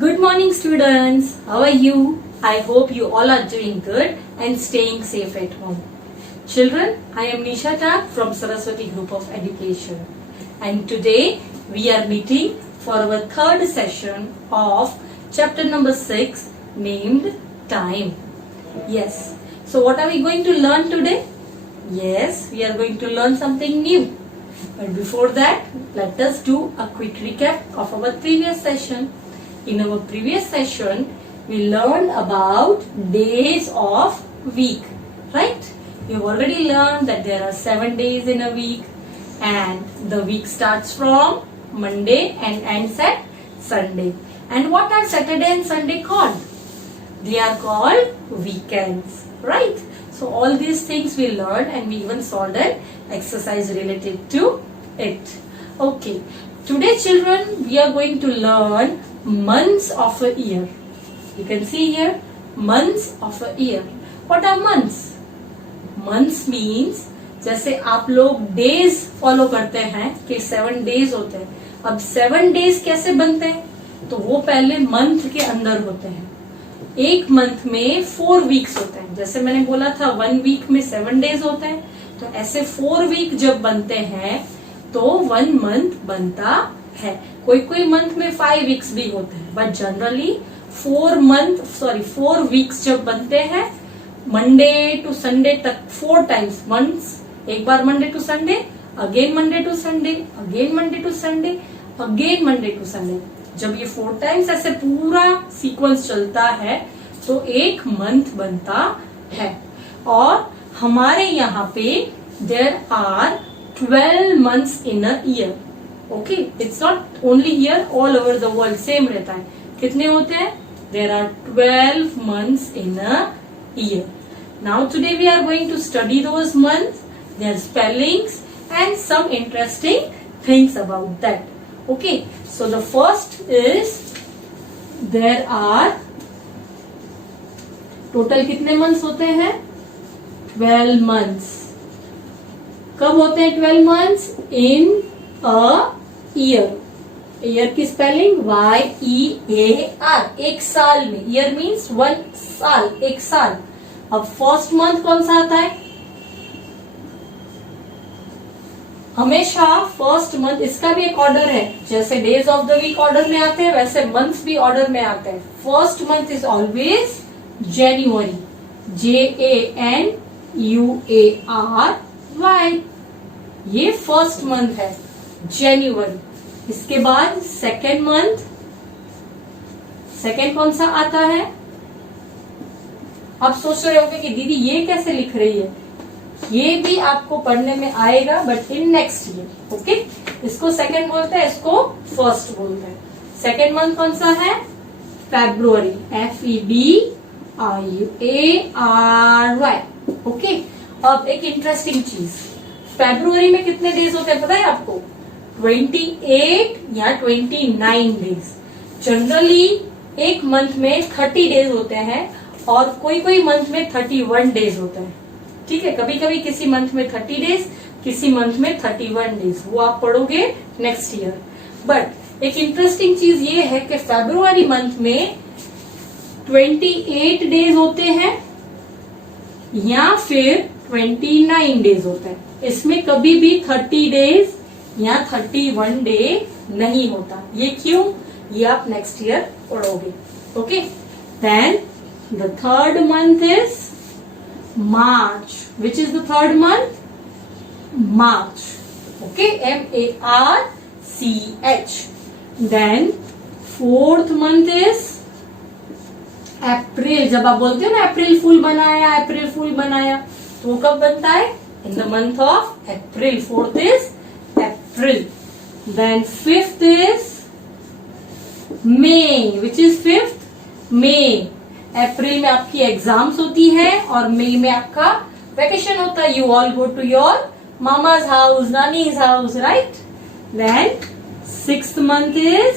Good morning, students. How are you? I hope you all are doing good and staying safe at home. Children, I am Nisha Tak from Saraswati Group of Education, and today we are meeting for our third session of chapter number 6 named Time. Yes. So what are we going to learn today? Yes, we are going to learn something new. But before that, let us do a quick recap of our previous session. In our previous session, we learned about days of week, right? We've already learned that there are 7 days in a week and the week starts from Monday and ends at Sunday. And what are Saturday and Sunday called? They are called weekends, right? So all these things we learned and we even solved an exercise related to it. Okay, today children we are going to learn months of a year. You can see here months of a year. What are months? Months means जैसे आप लोग days follow करते हैं कि 7 days होते हैं. अब 7 days कैसे बनते हैं? तो वो पहले month के अंदर होते हैं. एक मंथ में 4 वीक्स होते हैं. जैसे मैंने बोला था 1 वीक में 7 डेज होते हैं, तो ऐसे 4 वीक जब बनते हैं तो 1 मंथ बनता है. कोई कोई मंथ में 5 वीक्स भी होते हैं, बट जनरली 4 वीक्स जब बनते हैं मंडे टू संडे तक 4 टाइम्स मंथ्स. एक बार Monday to Sunday, again Monday to Sunday, again Monday to Sunday, again Monday to Sunday. जब ये 4 टाइम्स ऐसे पूरा सीक्वेंस चलता है तो एक मंथ बनता है. और हमारे यहाँ पे there are 12 months in a year. Okay, it's not only here, all over the world same रहता है. कितने होते हैं? There are 12 months in a year. Now today we are going to study those months, their spellings and some interesting things about that. Okay, so the first is there are total कितने months होते हैं? 12 months. कब होते हैं 12 months? In a year. Year की spelling Y-E-A-R. एक साल में. Year means 1 साल, एक साल. अब first month कौन सा आता है? हमेशा फर्स्ट मंथ, इसका भी एक ऑर्डर है. जैसे days of the week order में आते हैं वैसे मंथ्स भी ऑर्डर में आते हैं. First month is always January. January. ये फर्स्ट मंथ है जनवरी. इसके बाद सेकेंड मंथ, सेकेंड कौन सा आता है? आप सोच रहे होंगे कि दीदी ये कैसे लिख रही है. ये भी आपको पढ़ने में आएगा but in next year. Okay, इसको सेकेंड बोलते हैं, इसको फर्स्ट बोलते हैं. सेकेंड मंथ कौन सा है? फेब्रुवरी. February. ओके, अब एक इंटरेस्टिंग चीज, फेब्रुवरी में कितने डेज होते हैं पता है आपको? 28 या 29 डेज. जनरली एक मंथ में 30 डेज होते हैं और कोई कोई मंथ में 31 डेज होते हैं. ठीक है, कभी कभी किसी मंथ में 30 डेज, किसी मंथ में 31 डेज, वो आप पढ़ोगे नेक्स्ट ईयर. बट एक इंटरेस्टिंग चीज ये है कि फरवरी मंथ में 28 डेज होते हैं या फिर 29 डेज होते हैं. इसमें कभी भी 30 डेज या 31 डे नहीं होता. ये क्यों? ये आप नेक्स्ट ईयर पढ़ोगे. Okay, then the third month is March. Which is the third month? March. Okay, M-A-R-C-H. Then fourth month is April. जब आप बोलते हो ना अप्रैल फूल बनाया, अप्रैल फूल बनाया, तो वो कब बनता है? In the month of April. Fourth is April. Then fifth is May. Which is fifth? May. अप्रैल में आपकी एग्जाम्स होती है और मई में आपका वेकेशन होता है. You all go to your mama's house, nani's house, right. Then sixth month is,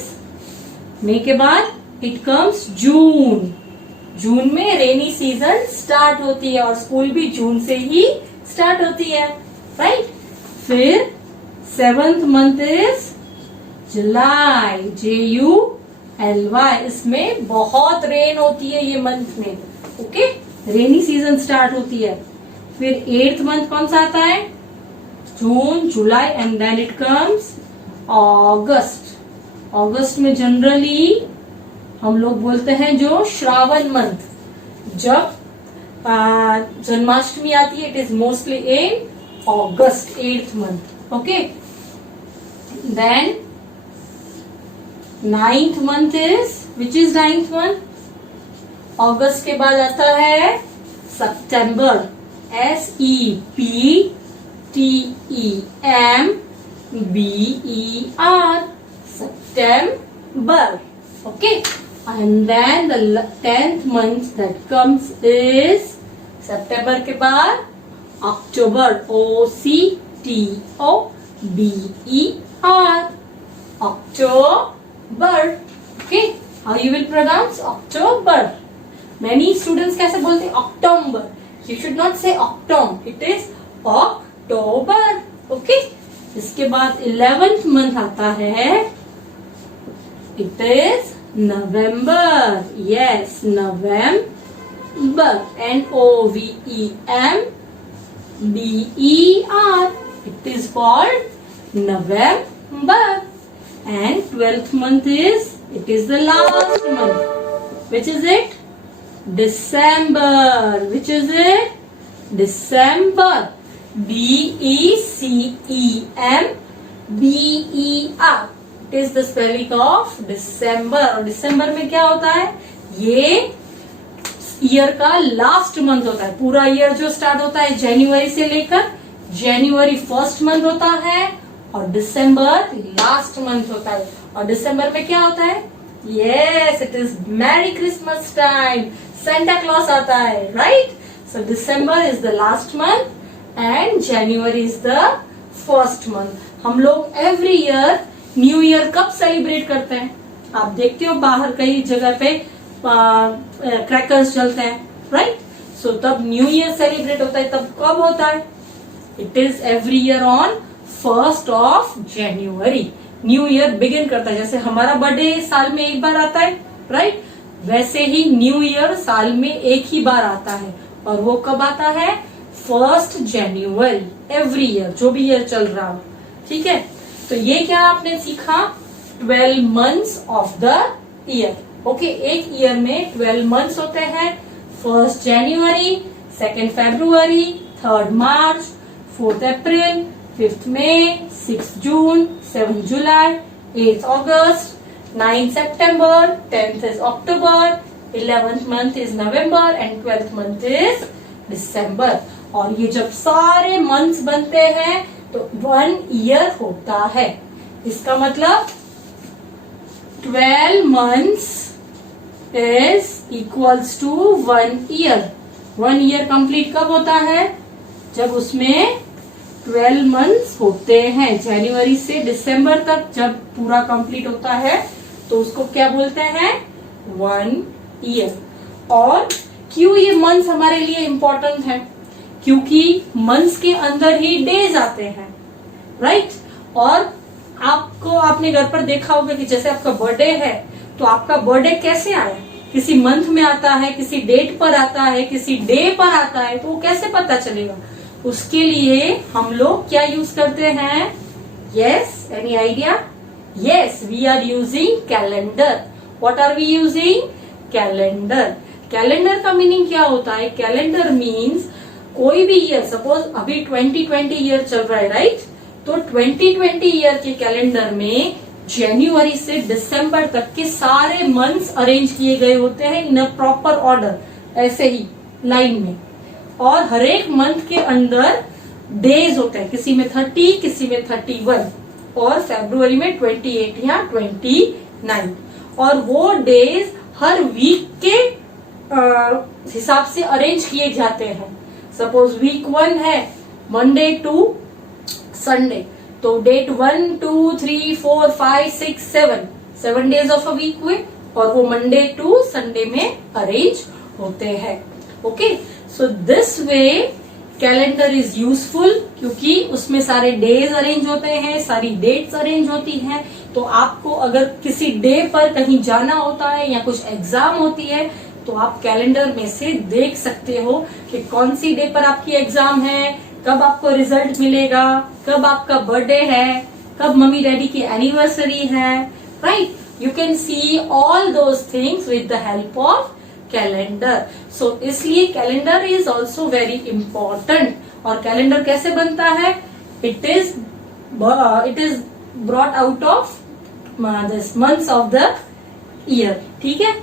May के बाद इट कम्स जून. जून में रेनी सीजन स्टार्ट होती है और स्कूल भी जून से ही स्टार्ट होती है, राइट. फिर seventh month is July. JULY. LY। इसमें बहुत रेन होती है ये मंथ में, ओके, रेनी सीजन स्टार्ट होती है। फिर 8th मंथ कौन सा आता है? जून, जुलाई एंड देन इट कम्स अगस्त। अगस्त में जनरली हम लोग बोलते हैं जो श्रावण मंथ, जब जन्माष्टमी आती है, it is mostly in August, 8th month, okay. Then 9th month is, which is 9th month? अगस्त के बाद आता है सितंबर, SEPTEMBER, September, okay. And then the 10th month that comes is September के बाद October, OCTOBER, October, okay. How you will pronounce October? Many students कैसे बोलते हैं? October. You should not say Octom. It is October, okay. इसके बाद 11th month आता है, it is November. Yes, November. NOVEMBER. It is called November. And 12th month is, it is the last month. Which is it? December. Which is it? December. DECEMBER. It is the spelling of December. और दिसंबर में क्या होता है? ये year का last month होता है। पूरा ईयर जो स्टार्ट होता है जनवरी से लेकर, जनवरी फर्स्ट मंथ होता है और दिसंबर लास्ट मंथ होता है। और दिसंबर में क्या होता है? Yes, it is merry Christmas time, Santa Claus आता है, right. So December is the last month and January is the first month. हम लोग एवरी ईयर न्यू ईयर कब सेलिब्रेट करते हैं? आप देखते हो बाहर कई जगह पे क्रैकर्स चलते हैं, राइट। सो तब न्यू ईयर सेलिब्रेट होता है। तब कब होता है? It is every year on 1st of January। New year begin करता है। जैसे हमारा बर्थडे साल में एक बार आता है, राइट, वैसे ही न्यू ईयर साल में एक ही बार आता है। और वो कब आता है? 1st January एवरी ईयर, जो भी ईयर चल रहा हो, ठीक है। तो ये क्या आपने सीखा? 12 months of the year, okay. एक ईयर में 12 months होते हैं। 1st January, 2nd February, 3rd March, 4th April, 5th May, 6th June, 7th July, 8th August, 9th September, 10th is October, 11th month is November and 12th month is December। और ये जब सारे months बनते हैं तो 1 year होता है। इसका मतलब 12 months is equals to 1 year। 1 year complete कब होता है? जब उसमें 12 मंथ्स होते हैं। जनवरी से दिसंबर तक जब पूरा कंप्लीट होता है तो उसको क्या बोलते हैं? 1 ईयर। और क्यों ये मंथ्स हमारे लिए इम्पोर्टेंट है? क्योंकि मंथ्स के अंदर ही डेज आते हैं, राइट। और आपने घर पर देखा होगा कि जैसे आपका बर्थडे है तो आपका बर्थडे कैसे आया? किसी मंथ में आता है, किसी डेट पर आता है, किसी डे पर आता है, तो वो कैसे पता चलेगा? उसके लिए हम लोग क्या यूज करते हैं? Yes, any idea? Yes, we are using calendar. What are we using? Calendar. Calendar का मीनिंग क्या होता है? कैलेंडर मीन्स कोई भी ईयर, सपोज अभी 2020 ईयर चल रहा है, राइट। तो 2020 ईयर के कैलेंडर में जनवरी से दिसंबर तक के सारे मंथ्स अरेंज किए गए होते हैं इन अ प्रॉपर ऑर्डर, ऐसे ही लाइन में। और हर एक मंथ के अंदर डेज होते हैं, किसी में 30, किसी में 31 और फरवरी में 28 या 29। और वो डेज हर वीक के हिसाब से अरेंज किए जाते हैं। सपोज वीक 1 है मंडे टू संडे, तो date 1, 2, 3, 4, 5, 6, 7 days of a week हुए और वो मंडे टू संडे में अरेंज होते हैं। Okay, so this way calendar is useful क्योंकि उसमें सारे डेज अरेंज होते हैं, सारी डेट्स अरेंज होती हैं। तो आपको अगर किसी डे पर कहीं जाना होता है या कुछ एग्जाम होती है तो आप कैलेंडर में से देख सकते हो कि कौन सी डे पर आपकी एग्जाम है, कब आपको रिजल्ट मिलेगा, कब आपका बर्थडे है, कब मम्मी डैडी की एनिवर्सरी है, right? You can see all those things with the help of calendar. So इसलिए calendar is also very important. और कैलेंडर कैसे बनता है? It is brought out of this months of the year. ठीक है.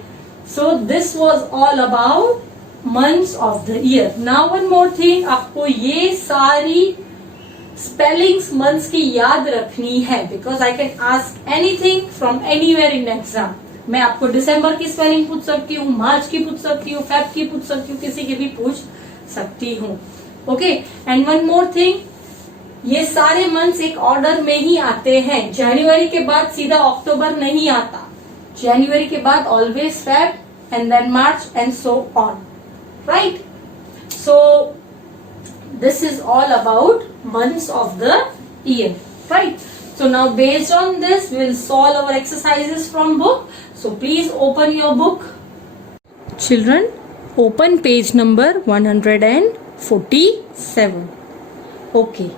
So this was all about months of the year. Now one more thing, आपको ये सारी स्पेलिंग्स मंथ्स की याद रखनी है because I can ask anything from anywhere in exam. मैं आपको दिसंबर की स्पेलिंग पूछ सकती हूँ, मार्च की पूछ सकती हूँ, फेब की पूछ सकती हूँ, किसी की भी पूछ सकती हूँ. Okay. And one more thing, ये सारे मंथ्स एक ऑर्डर में ही आते हैं. जनवरी के बाद सीधा अक्टूबर नहीं आता. जनवरी के बाद always Feb and then March and so on. Right? So this is all about months of the year, right? So now based on this we will solve our exercises from book. So please open your book. Children, open page number 147. Okay.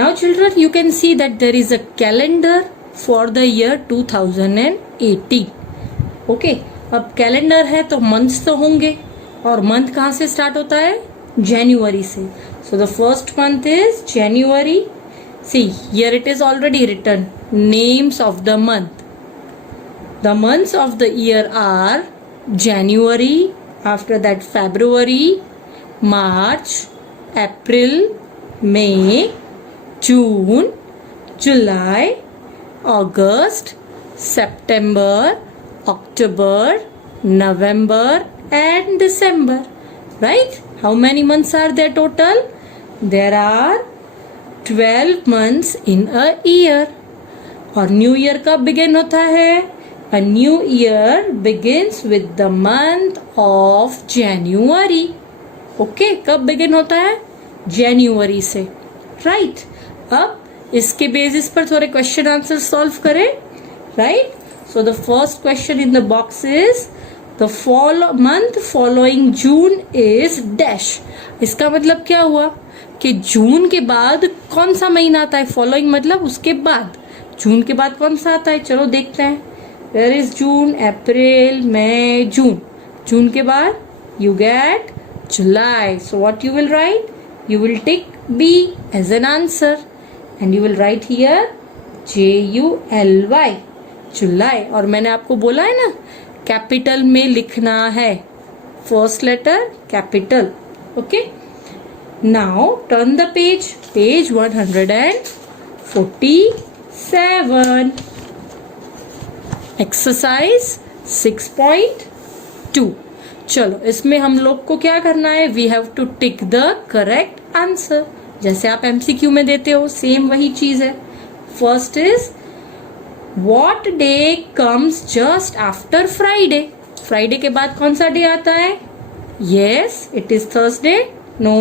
Now children, you can see that there is a calendar for the year 2018. Okay. अब calendar है तो months तो होंगे और month कहाँ से start होता है? जनवरी से. So the first month is January. See, here it is already written names of the month. The months of the year are January, after that February, March, April, May, June, July, August, September, October, November and December. Right? How many months are there total? There are 12 months in a year. और new year कब begin होता है? A new year begins with the month of January. Okay, कब begin होता है? जनवरी से. Right? अब इसके बेसिस पर थोड़े क्वेश्चन आंसर सॉल्व करें. Right? So the first question in the box is the month following June is dash. इसका मतलब क्या हुआ कि जून के बाद कौन सा महीना आता है? फॉलोइंग मतलब उसके बाद. जून के बाद कौन सा आता है? चलो देखते हैं. वेयर इज जून? अप्रैल, मई, जून. जून के बाद you get July. So what you will write? You will tick B as an answer and you will write here JULY, July. और मैंने आपको बोला है ना, कैपिटल में लिखना है. First letter capital. Okay. Now turn the page 147. Exercise 6.2. चलो इसमें हम लोग को क्या करना है? We have to tick the correct answer. जैसे आप MCQ में देते हो सेम वही चीज है. First is what day comes just after Friday? Friday के बाद कौन सा डे आता है? Yes, it is Thursday. No.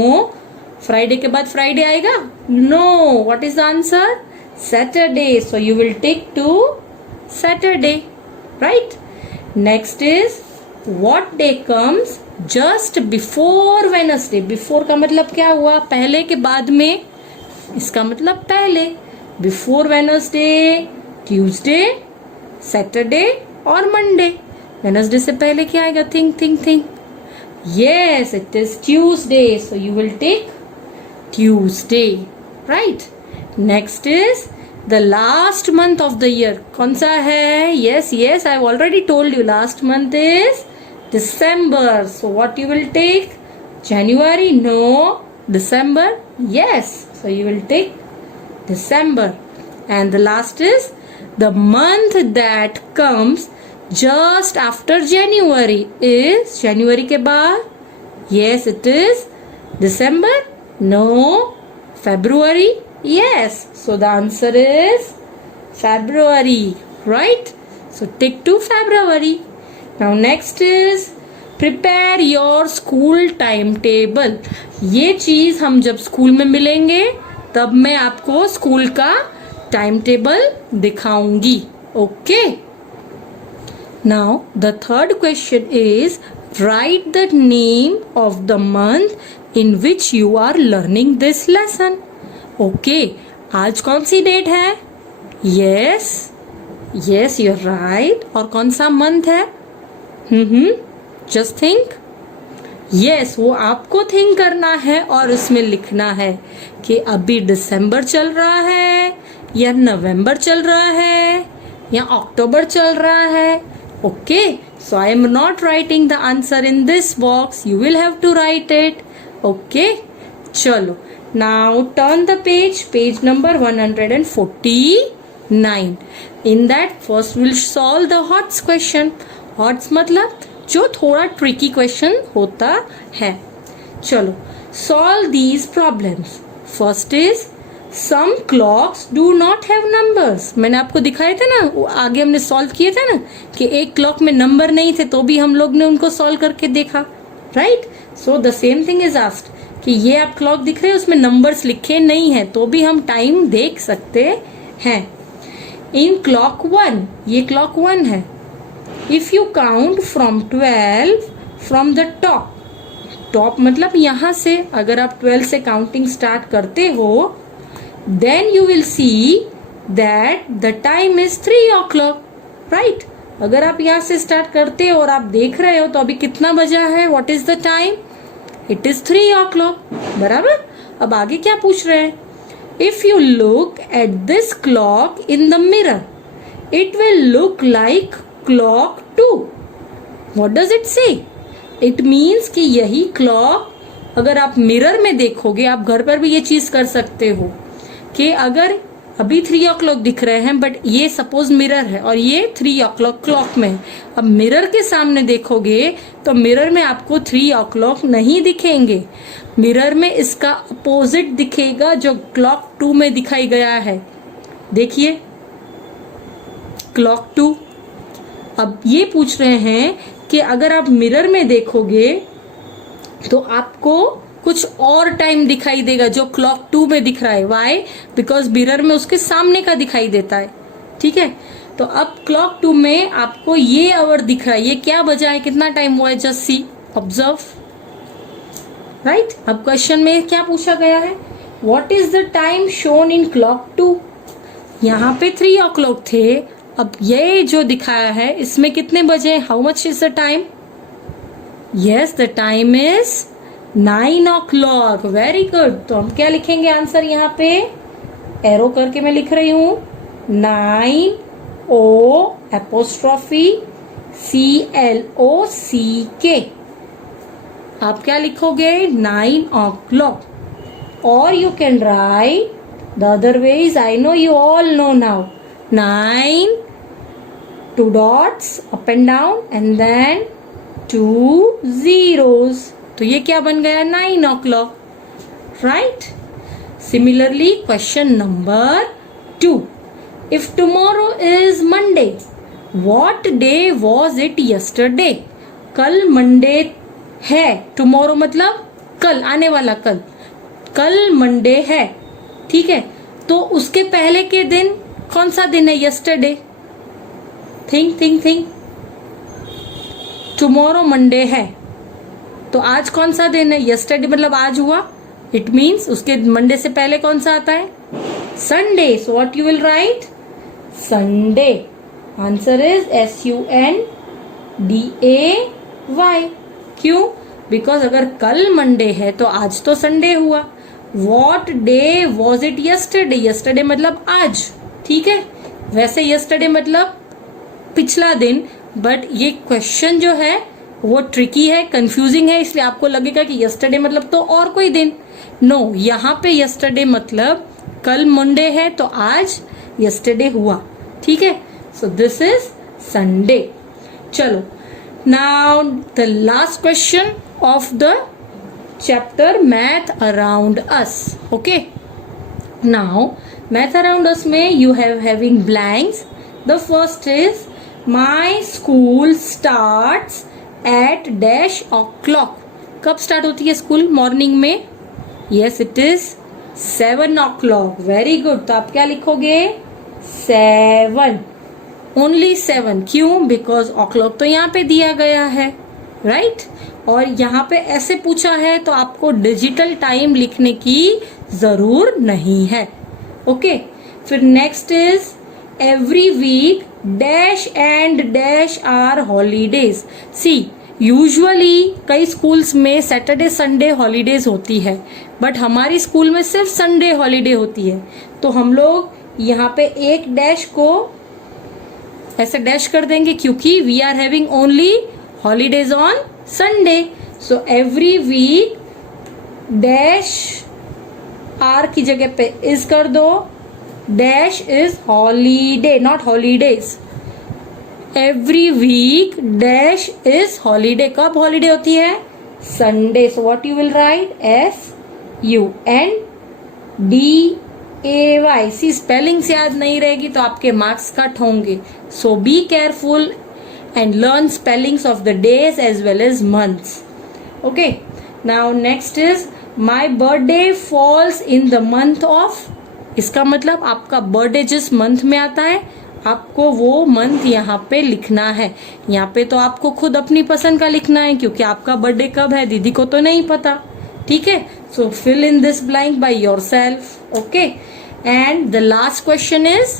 Friday के बाद फ्राइडे आएगा? No. What is the answer? Saturday. So you will tick to Saturday. Right? Next is what day comes just before Wednesday. Before का मतलब क्या हुआ? पहले के बाद में. इसका मतलब पहले. बिफोर वेडनेसडे, ट्यूसडे, सैटरडे और मंडे. वेडनेसडे से पहले क्या आएगा? Think. Yes, it is Tuesday. So you will take Tuesday. Right? Next is the last month of the year. कौन सा है? Yes, I've already told you. Last month is December. So what you will take? January? No. December? Yes. So you will take December. And the last is the month that comes just after January is January के बाद. Yes, it is December. No. February. Yes. So the answer is February. Right? So tick to February. Now next is prepare your school timetable. ये चीज हम जब school में मिलेंगे तब मैं आपको स्कूल का टाइम टेबल दिखाऊंगी. Okay. Now the third question is write the name of the month in which you are learning this lesson. Okay. आज कौन सी डेट है? Yes. Yes, you're right. और कौन सा मंथ है? Just think. यस वो आपको थिंक करना है और उसमें लिखना है कि अभी दिसंबर चल रहा है या नवंबर चल रहा है या अक्टूबर चल रहा है. Okay, so I am not writing the answer in this box, you will have to write it. Okay, चलो now turn the page number 149. In that first will solve the HOTS question. HOTS मतलब जो थोड़ा tricky question होता है. चलो solve these problems. First is some clocks do not have numbers. मैंने आपको दिखाए थे ना, आगे हमने सॉल्व किए थे ना कि एक क्लॉक में नंबर नहीं थे तो भी हम लोग ने उनको सॉल्व करके देखा. Right, so the same thing is asked कि ये आप क्लॉक दिख रहे हैं उसमें नंबर्स लिखे नहीं है तो भी हम टाइम देख सकते हैं. इन क्लॉक 1, ये क्लॉक 1 है. If you count from 12 from the top मतलब यहाँ से अगर आप 12 से काउंटिंग स्टार्ट करते हो then you will see that the time is 3 o'clock. Right? अगर आप यहाँ से स्टार्ट करते हो और आप देख रहे हो तो अभी कितना बजा है? What is the time? It is 3 o'clock. बराबर. अब आगे क्या पूछ रहे हैं? If you look at this clock in the mirror, it will look like clock 2. What does it say? It means कि यही क्लॉक अगर आप मिरर में देखोगे, आप घर पर भी ये चीज कर सकते हो कि अगर अभी 3 o'clock दिख रहे हैं बट ये सपोज मिरर है और ये 3 o'clock क्लॉक में है. अब मिरर के सामने देखोगे तो मिरर में आपको 3 o'clock नहीं दिखेंगे. मिरर में इसका अपोजिट दिखेगा जो क्लॉक 2 में दिखाई गया है. देखिए क्लॉक 2. अब ये पूछ रहे हैं कि अगर आप मिरर में देखोगे तो आपको कुछ और टाइम दिखाई देगा जो क्लॉक 2 में दिख रहा है. वाई? बिकॉज मिरर में उसके सामने का दिखाई देता है. ठीक है, तो अब क्लॉक 2 में आपको ये आवर दिख रहा है. ये क्या बजा है, कितना टाइम हुआ है? Just see, observe. राइट, अब क्वेश्चन में क्या पूछा गया है? What is the time shown in clock 2? यहाँ पे 3 o'clock थे. अब ये जो दिखाया है इसमें कितने बजे? How much is the time? Yes, the time is 9 o'clock. Very good. तो हम क्या लिखेंगे आंसर? यहाँ पे एरो करके मैं लिख रही हूं 9O'(CLOCK). आप क्या लिखोगे? 9 o'clock. और you can write the other ways. I know you all know now. 9, 2 dots up and down and then 2 zeros. तो ये क्या बन गया? 9 o'clock. Right? Similarly, question number 2. If tomorrow is Monday, what day was it yesterday? कल Monday है. tomorrow मतलब कल, आने वाला कल. कल मंडे है. ठीक है, तो उसके पहले के दिन कौन सा दिन है? yesterday. थिंक. टुमारो मंडे है तो आज कौन सा दिन है? yesterday मतलब आज हुआ. इट मीन्स उसके मंडे से पहले कौन सा आता है? Sunday. So what you will right? Sunday. Answer is SUNDAY. क्यों? बिकॉज अगर कल मंडे है तो आज तो संडे हुआ. What day was it yesterday? yesterday मतलब आज. ठीक है, वैसे yesterday मतलब पिछला दिन. बट ये क्वेश्चन जो है वो ट्रिकी है, कंफ्यूजिंग है, इसलिए आपको लगेगा कि yesterday मतलब तो और कोई दिन. नो, यहाँ पे yesterday मतलब कल मंडे है तो आज yesterday हुआ. ठीक है, सो दिस इज संडे. चलो now the last question of the chapter math around us. Okay, now math around us में you having blanks. The first is my school starts at dash o'clock. कब start होती है school? Morning में. Yes, it is 7 o'clock. Very good. तो आप क्या लिखोगे? 7. Only 7। क्यों? बिकॉज ओ क्लॉक तो यहाँ पे दिया गया है, राइट? और यहाँ पे ऐसे पूछा है तो आपको डिजिटल टाइम लिखने की जरूर नहीं है। ओके, फिर next is every week dash and dash are holidays. See, usually कई स्कूल्स में सैटरडे संडे हॉलीडेज होती है, बट हमारी स्कूल में सिर्फ संडे हॉलीडे होती है। तो हम लोग यहाँ पे एक डैश को ऐसे डैश कर देंगे क्योंकि we are having only holidays on Sunday. So every week dash are की जगह पे इज कर दो, dash is holiday not holidays. Every week dash is holiday. कब हॉलीडे होती है? Sunday. So what you will write? SUNDAY। See, spellings याद नहीं रहेगी तो आपके मार्क्स कट होंगे। So be careful and learn spellings of the days as well as months. Okay, now next is my birthday falls in the month of। इसका मतलब आपका birthday जिस मंथ में आता है आपको वो मंथ यहाँ पे लिखना है। यहाँ पे तो आपको खुद अपनी पसंद का लिखना है क्योंकि आपका बर्थडे कब है दीदी को तो नहीं पता, ठीक है? So fill in this blank by yourself. Okay, and the last question is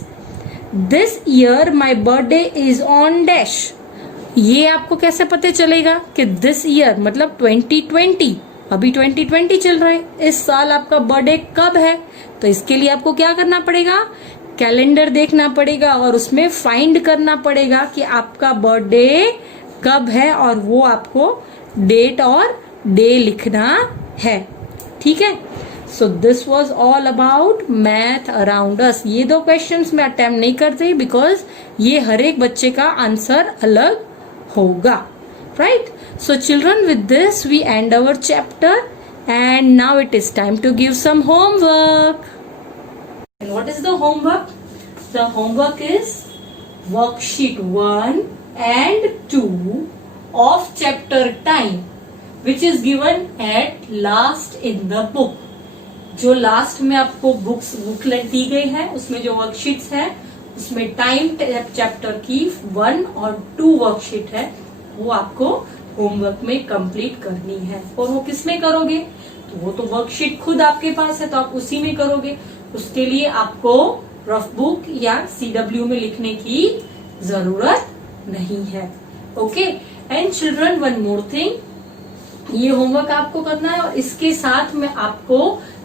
this year my birthday is on dash. ये आपको कैसे पता चलेगा कि दिस ईयर मतलब 2020, अभी 2020 चल रहा है, इस साल आपका बर्थडे कब है? तो इसके लिए आपको क्या करना पड़ेगा? कैलेंडर देखना पड़ेगा और उसमें फाइंड करना पड़ेगा कि आपका बर्थडे कब है और वो आपको डेट और डे लिखना है, ठीक है? So this was all about math around अस। ये 2 क्वेश्चंस मैं अटेम्प्ट नहीं करती बिकॉज ये हर एक बच्चे का आंसर अलग होगा, right? So children, with this we end our chapter and now it is time to give some homework. And what is the homework? The homework is worksheet 1 and 2 of chapter time, which is given at last in the book. जो last में आपको booklet दी गई है उसमें जो worksheets है उसमें time chapter की 1 और 2 वर्कशीट है, वो आपको होमवर्क में कंप्लीट करनी है। और वो किस में करोगे? तो वो तो वर्कशीट खुद आपके पास है तो आप उसी में करोगे। उसके लिए आपको रफ बुक या CW में लिखने की जरूरत नहीं है। Okay, and children, one more thing, ये होमवर्क आपको करना है और इसके साथ मैं आपको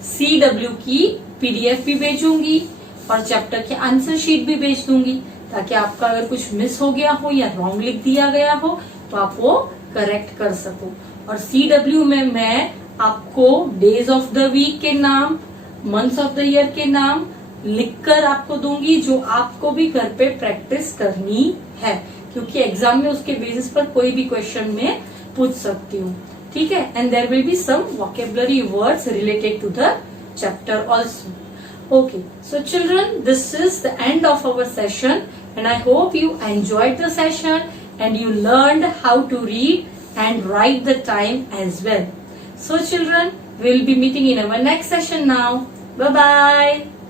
CW की PDF भी भेजूंगी और चैप्टर के आंसर शीट भी भेज दूंगी ताकि आपका अगर कुछ मिस हो गया हो या रॉन्ग लिख दिया गया हो तो आप वो करेक्ट कर सको। और CW में मैं आपको डेज ऑफ द वीक के नाम, मंथ्स ऑफ द ईयर के नाम लिखकर आपको दूंगी जो आपको भी घर पे प्रैक्टिस करनी है क्योंकि एग्जाम में उसके बेसिस पर कोई भी क्वेश्चन में पूछ सकती हूँ, ठीक है? And there will be some vocabulary words related to the chapter also. Okay, so children, this is the end of our session and I hope you enjoyed the session and you learned how to read and write the time as well. So children, we will be meeting in our next session now. Bye bye.